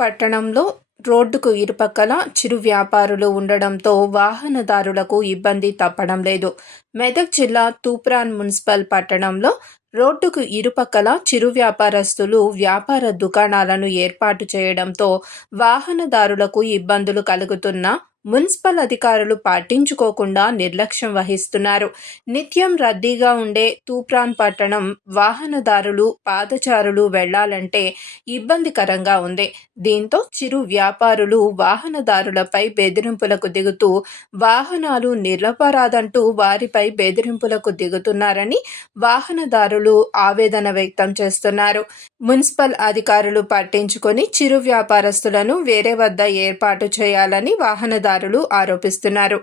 పట్టణంలో రోడ్డుకు ఇరుపక్కల చిరు వ్యాపారులు ఉండడంతో వాహనదారులకు ఇబ్బంది తప్పడం లేదు. మెదక్ జిల్లా తూప్రాన్ మున్సిపల్ పట్టణంలో రోడ్డుకు ఇరుపక్కల చిరు వ్యాపారస్తులు వ్యాపార దుకాణాలను ఏర్పాటు చేయడంతో వాహనదారులకు ఇబ్బందులు కలుగుతున్నా మున్సిపల్ అధికారులు పాటించుకోకుండా నిర్లక్ష్యం వహిస్తున్నారు. నిత్యం రద్దీగా ఉండే తూప్రాన్ పట్టణం వాహనదారులు పాదచారులు వెళ్ళాలంటే ఇబ్బందికరంగా ఉంది. దీంతో చిరు వ్యాపారులు వాహనదారులపై బెదిరింపులకు దిగుతూ వాహనాలు నిలపరాదంటూ వారిపై బెదిరింపులకు దిగుతున్నారని వాహనదారులు ఆవేదన వ్యక్తం చేస్తున్నారు. మున్సిపల్ అధికారులు పట్టించుకొని చిరు వ్యాపారస్తులను వేరే వద్ద ఏర్పాటు చేయాలని వాహనదారులు మద్దతుదారులు ఆరోపిస్తున్నారు.